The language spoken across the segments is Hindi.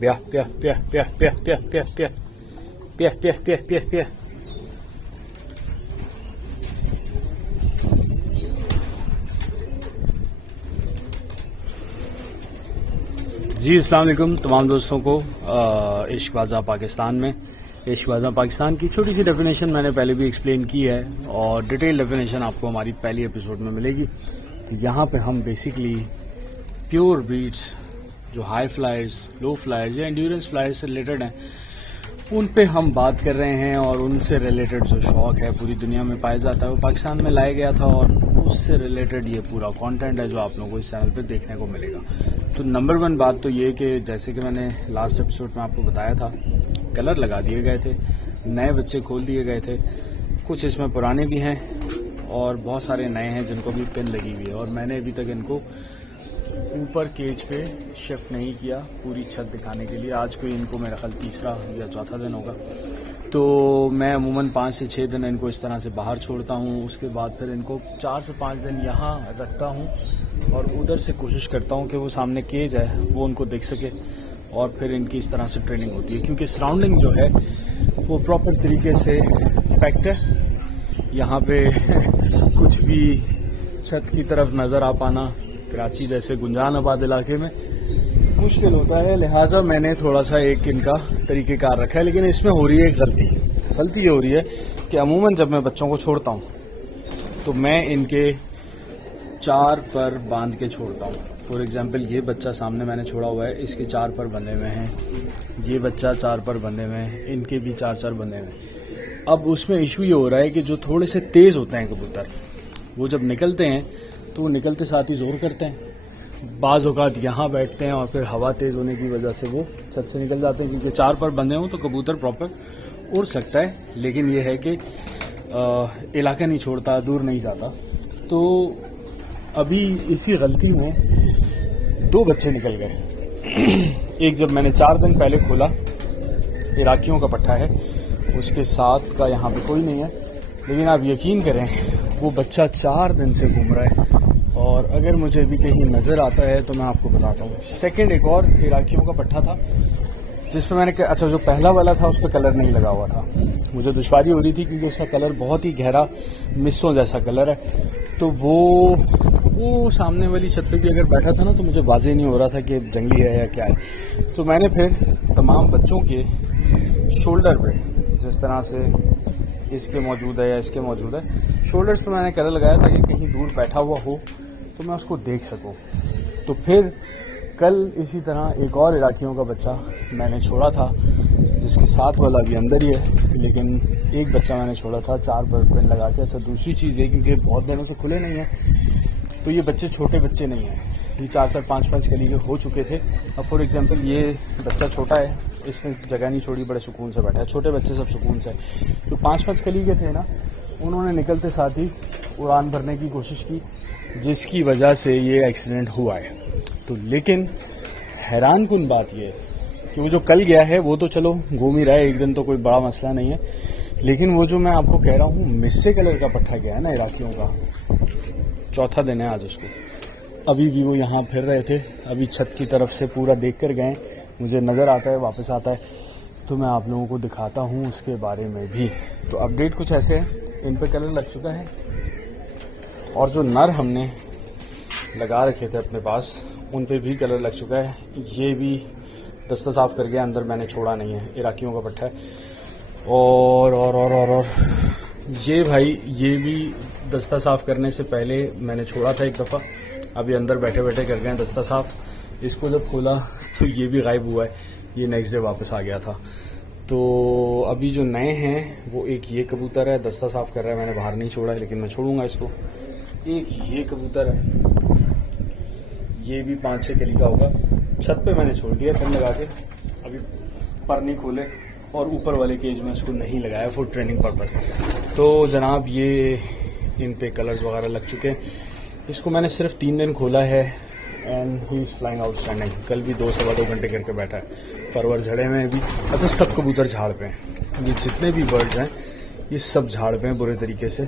ब्याह ब्याह ब्याह ब्याह ब्याह ब्याह ब्याह ब्याह ब्याह ब्याह ब्याह ब्याह ब्याह। जी अस्सलाम वालेकुम तमाम दोस्तों को। इश्कबाज़ा पाकिस्तान में, इश्कबाज़ा पाकिस्तान की छोटी सी डेफिनेशन मैंने पहले भी एक्सप्लेन की है और डिटेल डेफिनेशन आपको हमारी पहली एपिसोड में मिलेगी। तो यहाँ पे हम बेसिकली प्योर ब्रीड्स जो हाई फ्लायर्स, लो फ्लायर्स या एंड्योरेंस फ्लायर्स से रिलेटेड हैं उन पे हम बात कर रहे हैं और उनसे रिलेटेड जो शौक है पूरी दुनिया में पाया जाता है वो पाकिस्तान में लाया गया था और उससे रिलेटेड ये पूरा कंटेंट है जो आप लोगों को इस चैनल पे देखने को मिलेगा। तो नंबर 1 बात तो ये कि जैसे कि मैंने लास्ट एपिसोड में आपको बताया था, कलर लगा दिए गए थे, नए बच्चे खोल दिए गए थे, कुछ इसमें पुराने भी हैं और बहुत सारे नए हैं जिनको भी पिन लगी हुई है। और मैंने अभी तक इनको ऊपर केज पे शिफ्ट नहीं किया पूरी छत दिखाने के लिए। आज कोई इनको मेरा ख्याल तीसरा या चौथा दिन होगा। तो मैं अमूमन 5 से 6 दिन इनको इस तरह से बाहर छोड़ता हूँ, उसके बाद फिर इनको 4 से 5 दिन यहाँ रखता हूँ और उधर से कोशिश करता हूँ कि वो सामने केज है वो उनको दिख सके और फिर इनकी इस तरह से ट्रेनिंग होती है क्योंकि सराउंडिंग जो है वो प्रॉपर तरीके से पैक्ड है। यहाँ पे कुछ भी छत की तरफ नज़र आ पाना कराची जैसे गुंजान आबाद इलाके में मुश्किल होता है, लिहाजा मैंने थोड़ा सा एक इनका तरीक़ेकार रखा है। लेकिन इसमें हो रही है एक गलती ये हो रही है कि अमूमन जब मैं बच्चों को छोड़ता हूँ तो मैं इनके 4 पर बांध के छोड़ता हूँ। फॉर एग्जांपल ये बच्चा सामने मैंने छोड़ा हुआ है, इसके 4 पर बंधे हुए हैं, ये बच्चा 4 पर बंधे हुए हैं, इनके भी 4 बंधे हुए हैं। अब उसमें इशू ये हो रहा है कि जो थोड़े से तेज़ होते हैं कबूतर वो जब निकलते हैं तो वो निकलते साथ ही जोर करते हैं, बाज़ औक़ात यहाँ बैठते हैं और फिर हवा तेज़ होने की वजह से वो छत से निकल जाते हैं। क्योंकि 4 पर बंधे हों तो कबूतर प्रॉपर उड़ सकता है, लेकिन ये है कि इलाका नहीं छोड़ता, दूर नहीं जाता। तो अभी इसी गलती में 2 बच्चे निकल गए। एक जब मैंने 4 दिन पहले खोला, इराकियों का पट्टा है, उसके साथ का यहाँ पे कोई नहीं है, लेकिन आप यकीन करें वो बच्चा 4 दिन से घूम रहा है और अगर मुझे भी कहीं नज़र आता है तो मैं आपको बताता हूँ। सेकंड एक और इराकियों का पट्टा था जिस पे मैंने अच्छा जो पहला वाला था उस पर कलर नहीं लगा हुआ था। मुझे दुश्वारी हो रही थी क्योंकि उसका कलर बहुत ही गहरा मिस्सों जैसा कलर है। तो वो सामने वाली छत पे भी अगर बैठा था ना तो मुझे वाज़ेह नहीं हो रहा था कि जंगली है या क्या है। तो मैंने फिर तमाम बच्चों के शोल्डर पे जिस तरह से इसके मौजूद है या इसके मौजूद है, शोल्डर्स पे मैंने कलर लगाया ताकि कहीं दूर बैठा हुआ हो तो मैं उसको देख सकूं। तो फिर कल इसी तरह एक और इराकियों का बच्चा मैंने छोड़ा था जिसके साथ वाला भी अंदर ही है, लेकिन एक बच्चा मैंने छोड़ा था 4 पर पिन लगा के। अच्छा दूसरी चीज़ है क्योंकि बहुत दिनों से खुले नहीं हैं तो ये बच्चे छोटे बच्चे नहीं हैं, ये 4 5 कली के हो चुके थे। अब फॉर एग्जांपल ये बच्चा छोटा है, इसने जगह नहीं छोड़ी, बड़े सुकून से बैठा है। छोटे बच्चे सब सुकून से, तो 5 कली के थे ना, उन्होंने निकलते साथ ही उड़ान भरने की कोशिश की जिसकी वजह से ये एक्सीडेंट हुआ है। तो लेकिन हैरान कुन बात ये है कि वो जो कल गया है वो तो चलो घूम ही रहा है, एक दिन तो कोई बड़ा मसला नहीं है, लेकिन वो जो मैं आपको कह रहा हूँ मिस्से कलर का पट्टा गया है ना इराकियों का, 4था दिन है आज उसको। अभी भी वो यहाँ फिर रहे थे, अभी छत की तरफ से पूरा देख कर गए, मुझे नज़र आता है वापस आता है तो मैं आप लोगों को दिखाता हूँ उसके बारे में भी। तो अपडेट कुछ ऐसे है, इन पे कलर लग चुका है और जो नर हमने लगा रखे थे अपने पास उन पे भी कलर लग चुका है। ये भी दस्ता साफ कर गया, अंदर मैंने छोड़ा नहीं है, इराकियों का पट्टा है। और ये भाई ये भी दस्ता साफ करने से पहले मैंने छोड़ा था एक दफ़ा, अभी अंदर बैठे बैठे कर गए दस्ता साफ। इसको जब खोला तो ये भी गायब हुआ है, ये नेक्स्ट डे वापस आ गया था। तो अभी जो नए हैं वो एक ये कबूतर है, दस्ता साफ कर रहा है, मैंने बाहर नहीं छोड़ा है लेकिन मैं छोड़ूंगा इसको। एक ये कबूतर है, ये भी 5-6 कली का होगा, छत पे मैंने छोड़ दिया पिन लगा के, अभी पर नहीं खोले और ऊपर वाले केज में इसको नहीं लगाया फॉर ट्रेनिंग पर्पस। तो जनाब ये इन पे कलर्स वगैरह लग चुके हैं। इसको मैंने सिर्फ 3 दिन खोला है and he is flying outstanding. कल भी 2 सवा 2 घंटे करके बैठा है, परवर झड़े में भी। अच्छा सब कबूतर झाड़ पे हैं, ये जितने भी बर्ड्स हैं ये सब झाड़ पे हैं बुरे तरीके से,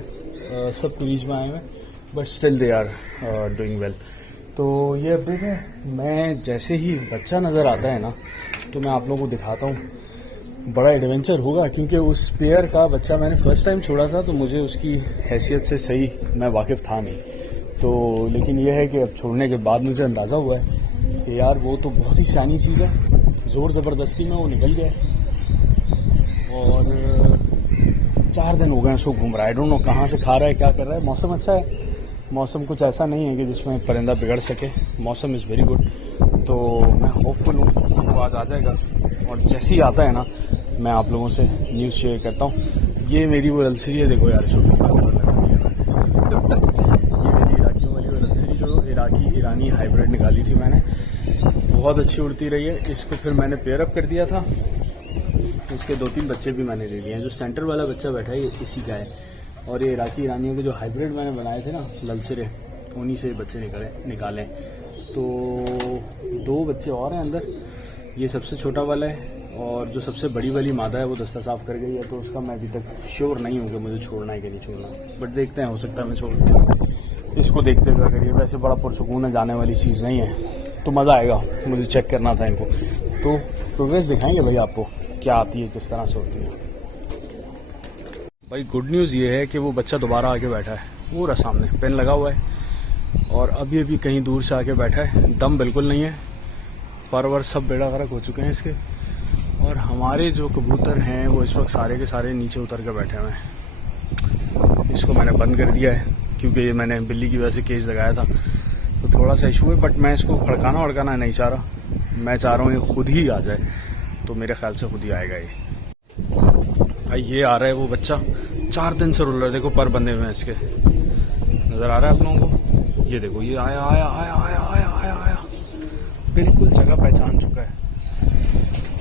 सब क्रीज में आए हुए, but still they are doing well. तो ये अपडेट है। मैं जैसे ही बच्चा नज़र आता है ना तो मैं आप लोगों को दिखाता हूँ। बड़ा एडवेंचर होगा क्योंकि उस पेयर का बच्चा मैंने फर्स्ट टाइम छोड़ा था, तो मुझे उसकी हैसियत से सही मैं वाकिफ़ था नहीं। तो लेकिन यह है कि अब छोड़ने के बाद मुझे अंदाज़ा हुआ है कि यार वो तो बहुत ही शानी चीज़ है, ज़ोर ज़बरदस्ती में वो निकल गया। और 4 दिन हो गए उसको घूम रहा है। आई डोंट नो कहाँ से खा रहा है, क्या कर रहा है। मौसम अच्छा है, मौसम कुछ ऐसा नहीं है कि जिसमें परिंदा बिगड़ सके। मौसम इज़ वेरी गुड। तो मैं होपफुल हूँ वो आज आ जाएगा, और जैसे ही आता है ना मैं आप लोगों से न्यूज़ शेयर करता हूँ। ये मेरी वो ललसरी है, देखो यार, इसको ये मेरी इराकियों वाली वो ललसरी जो ईरानी हाइब्रिड निकाली थी मैंने, बहुत अच्छी उड़ती रही है। इसको फिर मैंने पेयर अप कर दिया था। इसके 2-3 बच्चे भी मैंने दे दिए हैं। जो सेंटर वाला बच्चा बैठा है ये इसी का है, और ये ईरानियों के जो हाइब्रिड मैंने बनाए थे ना ललसरे, उन्हीं से बच्चे निकाले। तो 2 बच्चे और हैं अंदर, ये सबसे छोटा वाला है, और जो सबसे बड़ी वाली मादा है वो दस्ता साफ कर गई है। तो उसका मैं अभी तक श्योर नहीं हूँ कि मुझे छोड़ना है कि नहीं छोड़ना, बट देखते हैं, हो सकता है मैं छोड़ दूँ। इसको देखते हुए अगर ये वैसे बड़ा पुरसुकून है, जाने वाली चीज़ नहीं है, तो मज़ा आएगा। मुझे चेक करना था इनको, तो प्रोग्रेस दिखाएंगे भाई आपको क्या आती है, किस तरह से होती है। भाई गुड न्यूज़ ये है कि वो बच्चा दोबारा आके बैठा है, वो रहा सामने, पेन लगा हुआ है, और अभी कहीं दूर से आके बैठा है। दम बिल्कुल नहीं है, परवर सब बेड़ा गर्क हो चुके हैं इसके। और हमारे जो कबूतर हैं वो इस वक्त सारे के सारे नीचे उतर के बैठे हुए हैं। इसको मैंने बंद कर दिया है क्योंकि ये मैंने बिल्ली की वजह से केज लगाया था, तो थोड़ा सा इशू है, बट मैं इसको फड़काना वड़काना नहीं चाह रहा। मैं चाह रहा हूँ ये खुद ही आ जाए, तो मेरे ख्याल से खुद ही आएगा ये। भाई ये आ रहा है वो बच्चा, 4 दिन से रुल रहा है, देखो पर बंधे हुए हैं इसके, नज़र आ रहा है आप लोगों को। ये देखो, ये आया आया आया आया आया आया आया, बिल्कुल जगह पहचान चुका है,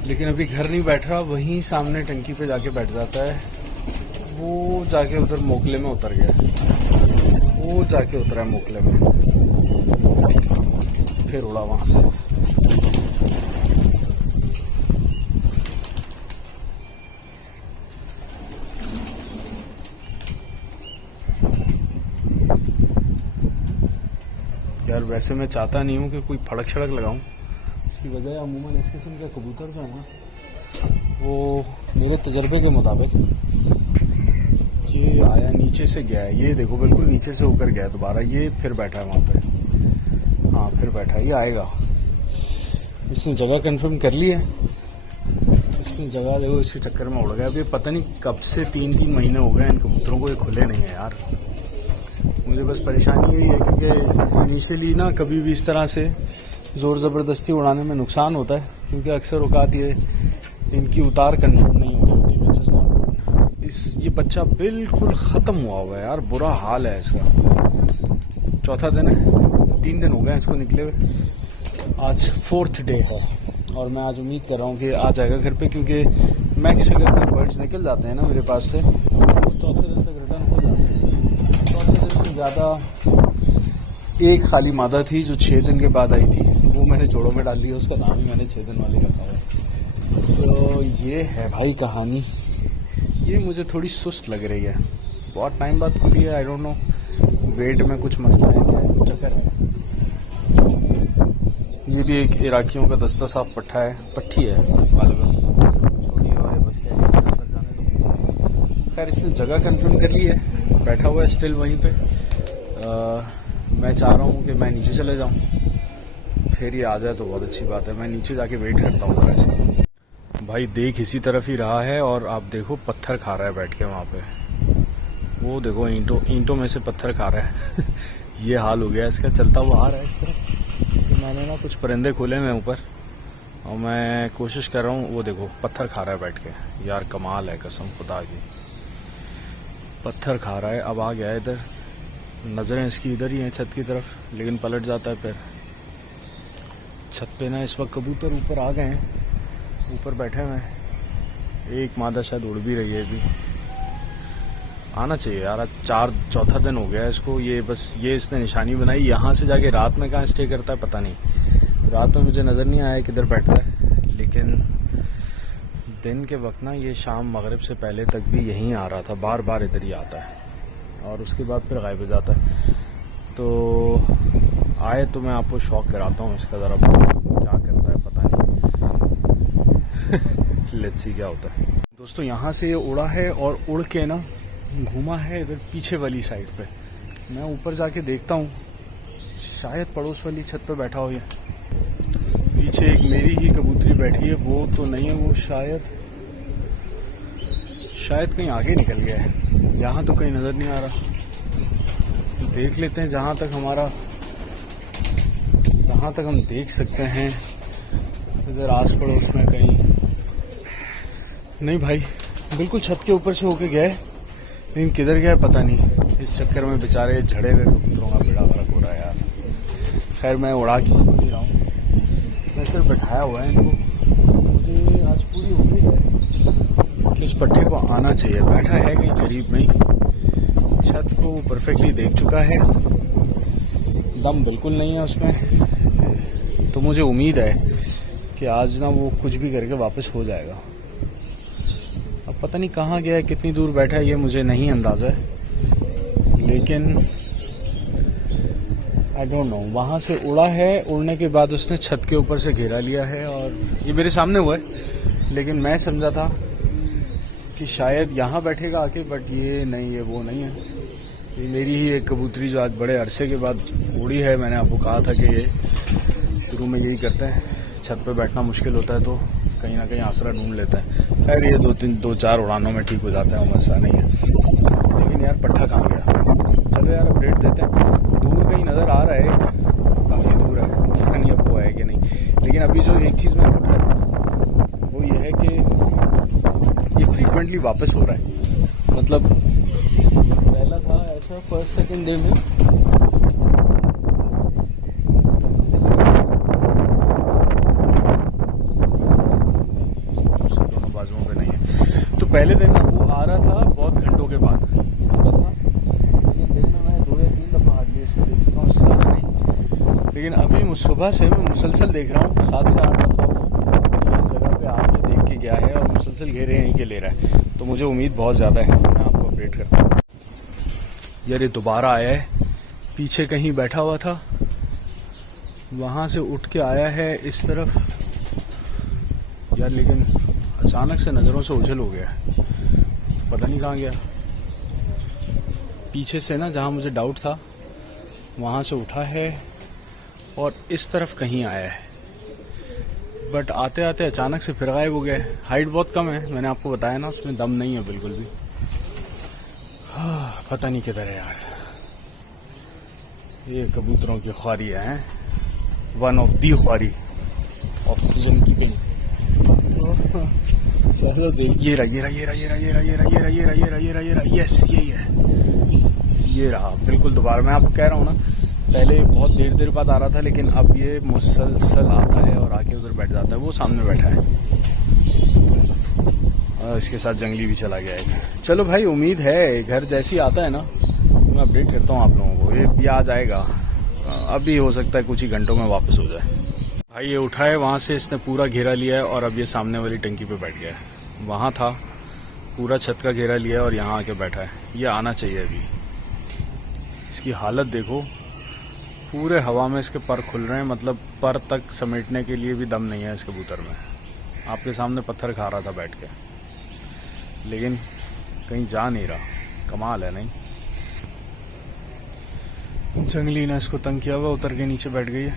लेकिन अभी घर नहीं बैठ रहा, वहीं सामने टंकी पे जाके बैठ जाता है। वो जाके उधर मोकले में उतर गया, वो जाके उतरा है मोकले में, फिर उड़ा वहां से। यार वैसे मैं चाहता नहीं हूँ कि कोई फड़क छड़क लगाऊं, इसकी वजह अमूमन इस किस्म के कबूतर जो है ना, वो मेरे तजर्बे के मुताबिक ये आया नीचे से गया है। ये देखो बिल्कुल नीचे से होकर गया दोबारा, ये फिर बैठा है वहाँ पे। हाँ फिर बैठा है, ये आएगा। इसने जगह कंफर्म कर ली है, इसने जगह देखो, इसके चक्कर में उड़ गया। अभी पता नहीं कब से 3-3 महीने हो गए इन कबूतरों को, ये खुले नहीं है यार। मुझे बस परेशानी यही है क्योंकि इनिशियली ना कभी भी इस तरह से ज़ोर ज़बरदस्ती उड़ाने में नुकसान होता है, क्योंकि अक्सर औकात ये इनकी उतार कंफर्म नहीं होती। ये बच्चा बिल्कुल ख़त्म हुआ है यार, बुरा हाल है इसका। 4था दिन है, 3 दिन हो गए इसको निकले हुए, आज 4th डे है। और मैं आज उम्मीद कर रहा हूँ कि आ जाएगा घर पे, क्योंकि मैक्स अगर बर्ड्स निकल जाते हैं ना मेरे पास से, तो 4थे दिन तक रिटर्न हो जाते हैं। 4थे दिन से ज़्यादा एक खाली मादा थी जो 6 दिन के बाद आई थी, वो मैंने जोड़ों में डाल लिया, उसका नाम ही मैंने 6 दिन वाली रखा है। तो ये है भाई कहानी। ये मुझे थोड़ी सुस्त लग रही है, बहुत टाइम बाद खुली है। आई डोंट नो वेट में कुछ मसला है क्या, कुछ चक्कर है। ये भी एक इराकियों का दस्ता साफ पट्ठा है, पट्टी है गालिबन, छोटी है बस, क्या जाने दो। खैर इसने जगह कंफर्म कर ली है, बैठा हुआ है स्टिल वहीं पे। मैं चाह रहा हूँ कि मैं नीचे चले जाऊँ, फिर ये आ जाए तो बहुत अच्छी बात है। मैं नीचे जाके वेट करता हूँ जरा इसका। भाई देख इसी तरफ ही रहा है, और आप देखो पत्थर खा रहा है बैठ के वहाँ पे। वो देखो ईंटों में से पत्थर खा रहा है। ये हाल हो गया इसका, चलता हुआ आ रहा है इस तरफ। तो मैंने ना कुछ परिंदे खोले में ऊपर, और मैं कोशिश कर रहा हूँ। वो देखो पत्थर खा रहा है बैठ के, यार कमाल है कसम खुदा की, पत्थर खा रहा है। अब आ गया है इधर, नज़रें इसकी इधर ही हैं छत की तरफ, लेकिन पलट जाता है फिर। छत पे ना इस वक्त कबूतर ऊपर आ गए हैं, ऊपर बैठे हुए हैं। एक मादा शायद उड़ भी रही है, अभी आना चाहिए यार। 4था दिन हो गया इसको, ये बस ये इसने निशानी बनाई। यहाँ से जाके रात में कहाँ स्टे करता है पता नहीं, रात में मुझे नज़र नहीं आया किधर बैठता है, लेकिन दिन के वक्त ना ये शाम मगरिब से पहले तक भी यहीं आ रहा था, बार बार इधर ही आता है, और उसके बाद फिर गायब हो जाता है। तो आए तो मैं आपको शौक कराता हूँ इसका, ज़रा क्या करता है पता नहीं। लेट्स सी क्या होता है। दोस्तों यहाँ से ये उड़ा है और उड़ के ना घूमा है इधर पीछे वाली साइड पे। मैं ऊपर जाके देखता हूँ, शायद पड़ोस वाली छत पे बैठा हो ये। पीछे एक मेरी ही कबूतरी बैठी है, वो तो नहीं है, वो शायद कहीं आगे निकल गया है। यहाँ तो कहीं नज़र नहीं आ रहा। देख लेते हैं जहाँ तक हम देख सकते हैं, इधर आस पड़ोस में कहीं नहीं भाई। बिल्कुल छत के ऊपर से होके गए, लेकिन किधर गया पता नहीं। इस चक्कर में बेचारे झड़े हुए कबूतरों का बेड़ा फर्क हो रहा है यार। खैर मैं उड़ा किसी को नहीं रहा हूँ, मैं सिर्फ बैठाया हुआ है इनको। मुझे आज पूरी उम्मीद है कि इस पट्टे को आना चाहिए। बैठा है कहीं करीब में, छत को परफेक्टली देख चुका है, दम बिल्कुल नहीं है उसमें। तो मुझे उम्मीद है कि आज ना वो कुछ भी करके वापस हो जाएगा। अब पता नहीं कहाँ गया है, कितनी दूर बैठा है, ये मुझे नहीं अंदाज़ा है, लेकिन आई डोंट नो। वहाँ से उड़ा है, उड़ने के बाद उसने छत के ऊपर से घेरा लिया है और ये मेरे सामने हुआ है। लेकिन मैं समझा था कि शायद यहाँ बैठेगा आके, बट ये नहीं है, वो नहीं है। ये मेरी ही एक कबूतरी जो आज बड़े अरसे के बाद उड़ी है। मैंने आपको कहा था कि ये शुरू में यही करते हैं, छत पे बैठना मुश्किल होता है तो कहीं ना कहीं आसरा ढूंढ लेता है। खैर ये 2-4 उड़ानों में ठीक हो जाता है, वो मसला नहीं है। लेकिन यार पट्ठा कहाँ गया? चलो यार अपडेट देते हैं। दूर कहीं नज़र आ रहा है, काफ़ी दूर है, पता नहीं अब वो है कि नहीं। लेकिन अभी जो एक चीज़ मैं नोट कर रहा हूँ वो ये है कि ये फ्रीक्वेंटली वापस हो रहा है। मतलब पहला था ऐसा फर्स्ट सेकंड डे में, दोनों बाजुओं पे नहीं है। तो पहले दिन वो आ रहा था बहुत घंटों के बाद, लेकिन अभी सुबह से मैं मुसलसल देख रहा हूँ 7 से 8 दफ़ा वो इस जगह पे आके देख के गया है और मुसलसल घेरे यहीं के ले रहा है। तो मुझे उम्मीद बहुत ज़्यादा है, मैं आपको अपडेट करता हूँ। यार ये दोबारा आया है, पीछे कहीं बैठा हुआ था, वहाँ से उठ के आया है इस तरफ यार, लेकिन अचानक से नज़रों से ओझल हो गया, पता नहीं कहाँ गया। पीछे से ना जहाँ मुझे डाउट था वहाँ से उठा है और इस तरफ कहीं आया है, बट आते आते अचानक से फिर गायब हो गया है। हाइट बहुत कम है, मैंने आपको बताया ना, उसमें दम नहीं है बिल्कुल भी। पता नहीं किधर है यार। ये कबूतरों की ख्वारी है, वन ऑफ दी ख्वारी ऑफ पिजन कीपिंग। चलो देख, ये रहा, यस यही है, ये रहा बिल्कुल। दोबारा मैं आपको कह रहा हूँ ना, पहले बहुत देर बाद आ रहा था, लेकिन अब ये मुसलसल आता है और आके उधर बैठ जाता है। वो सामने बैठा है और इसके साथ जंगली भी चला गया है। चलो भाई, उम्मीद है घर जैसी आता है ना, मैं अपडेट करता हूँ आप लोगों को। ये आ जाएगा, अभी हो सकता है कुछ ही घंटों में वापस हो जाए। भाई ये उठा है वहाँ से, इसने पूरा घेरा लिया है और अब ये सामने वाली टंकी पे बैठ गया है। वहाँ था, पूरा छत का घेरा लिया है और यहाँ आके बैठा है। ये आना चाहिए अभी। इसकी हालत देखो, पूरे हवा में इसके पर खुल रहे हैं, मतलब पर तक समेटने के लिए भी दम नहीं है इस कबूतर में। आपके सामने पत्थर खा रहा था बैठ के, लेकिन कहीं जा नहीं रहा। कमाल है नहीं? जंगली ने इसको तंग किया हुआ, उतर के नीचे बैठ गई है,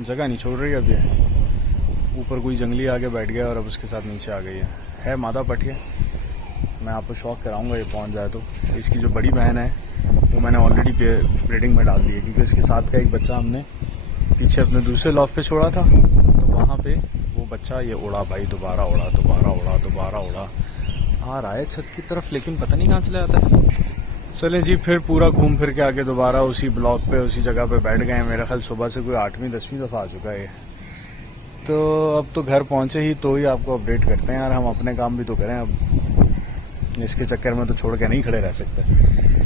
जगह नहीं छोड़ रही। अब ये ऊपर कोई जंगली आगे बैठ गया और अब उसके साथ नीचे आ गई है मादा पटिया। मैं आपको शौक कराऊंगा ये पहुंच जाए तो। इसकी जो बड़ी बहन है वो मैंने ऑलरेडी ब्रीडिंग में डाल दी है, क्योंकि इसके साथ का एक बच्चा हमने पीछे अपने दूसरे लॉफ्ट पे छोड़ा था, तो वहाँ पे वो बच्चा ये उड़ा भाई, दोबारा उड़ा आ रहा है छत की तरफ, लेकिन पता नहीं कहाँ चला जाता है। चले जी, फिर पूरा घूम फिर के आके दोबारा उसी ब्लॉक पे उसी जगह पे बैठ गए। मेरा ख्याल सुबह से कोई 8वीं-10वीं दफ़ा आ चुका है। तो अब तो घर पहुँचे ही तो ही आपको अपडेट करते हैं यार, हम अपने काम भी तो करें। अब इसके चक्कर में तो छोड़ के नहीं खड़े रह सकते।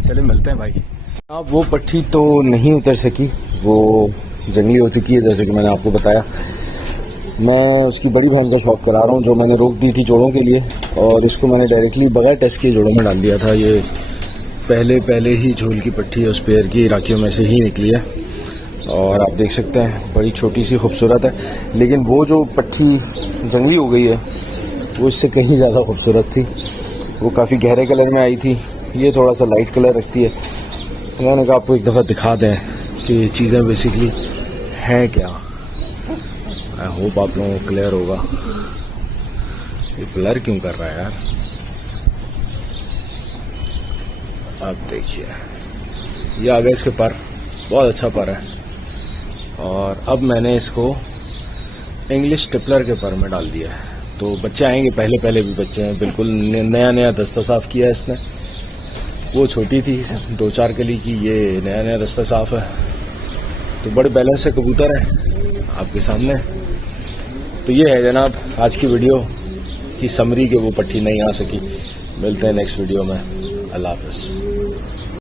चले मिलते हैं भाई। अब वो पट्टी तो नहीं उतर सकी, वो जंगली हो चुकी है, जैसे कि मैंने आपको बताया। मैं उसकी बड़ी बहन का शौक करा रहा हूँ, जो मैंने रोक दी थी जोड़ों के लिए, और इसको मैंने डायरेक्टली बगैर टेस्ट किए जोड़ों में डाल दिया था। ये पहले ही झोल की पट्टी है उस पेयर की इराकियों में से ही निकली है। और आप देख सकते हैं बड़ी छोटी सी खूबसूरत है, लेकिन वो जो पट्टी जंगली हो गई है वो इससे कहीं ज़्यादा खूबसूरत थी। वो काफ़ी गहरे कलर में आई थी, ये थोड़ा सा लाइट कलर रखती है। मैंने कहा आपको एक दफ़ा दिखा दें कि ये चीज़ें बेसिकली हैं क्या। आई होप आप लोगों को क्लियर होगा। ये ब्लर क्यों कर रहा है यार। आप देखिए ये आ गया इसके पर, बहुत अच्छा पर है। और अब मैंने इसको इंग्लिश स्टिपलर के पर में डाल दिया है, तो बच्चे आएंगे। पहले भी बच्चे हैं, बिल्कुल नया दस्ता साफ़ किया है इसने। वो छोटी थी 2-4 कली की, ये नया दस्ता साफ़ है। तो बड़े बैलेंस से कबूतर है आपके सामने। तो ये है जनाब आज की वीडियो की समरी के वो पट्टी नहीं आ सकी। मिलते हैं नेक्स्ट वीडियो में। अल्लाह हाफ़िज़।